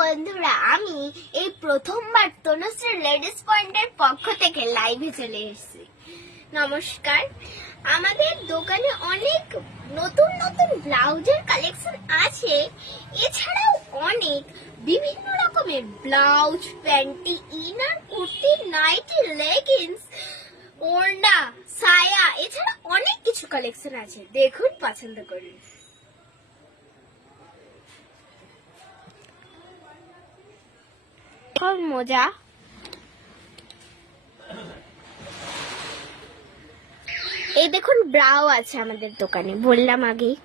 বন্ধুরা, আমি এই প্রথমবার তনুশ্রী লেডিস পয়েন্টের পক্ষ থেকে লাইভে চলে এসেছি। নমস্কার। আমাদের দোকানে অনেক নতুন নতুন ব্লাউজের কালেকশন আছে, এছাড়াও অনেক বিভিন্ন রকমের blouse, panty, inner, kurti, nightie, leggings, ওড়না, সায়া, এছাড়া অনেক কিছু কালেকশন আছে। দেখুন, পছন্দ করুন। মোজা, এই দেখুন ব্রাও আছে আমাদের দোকানে, বললাম আগেই।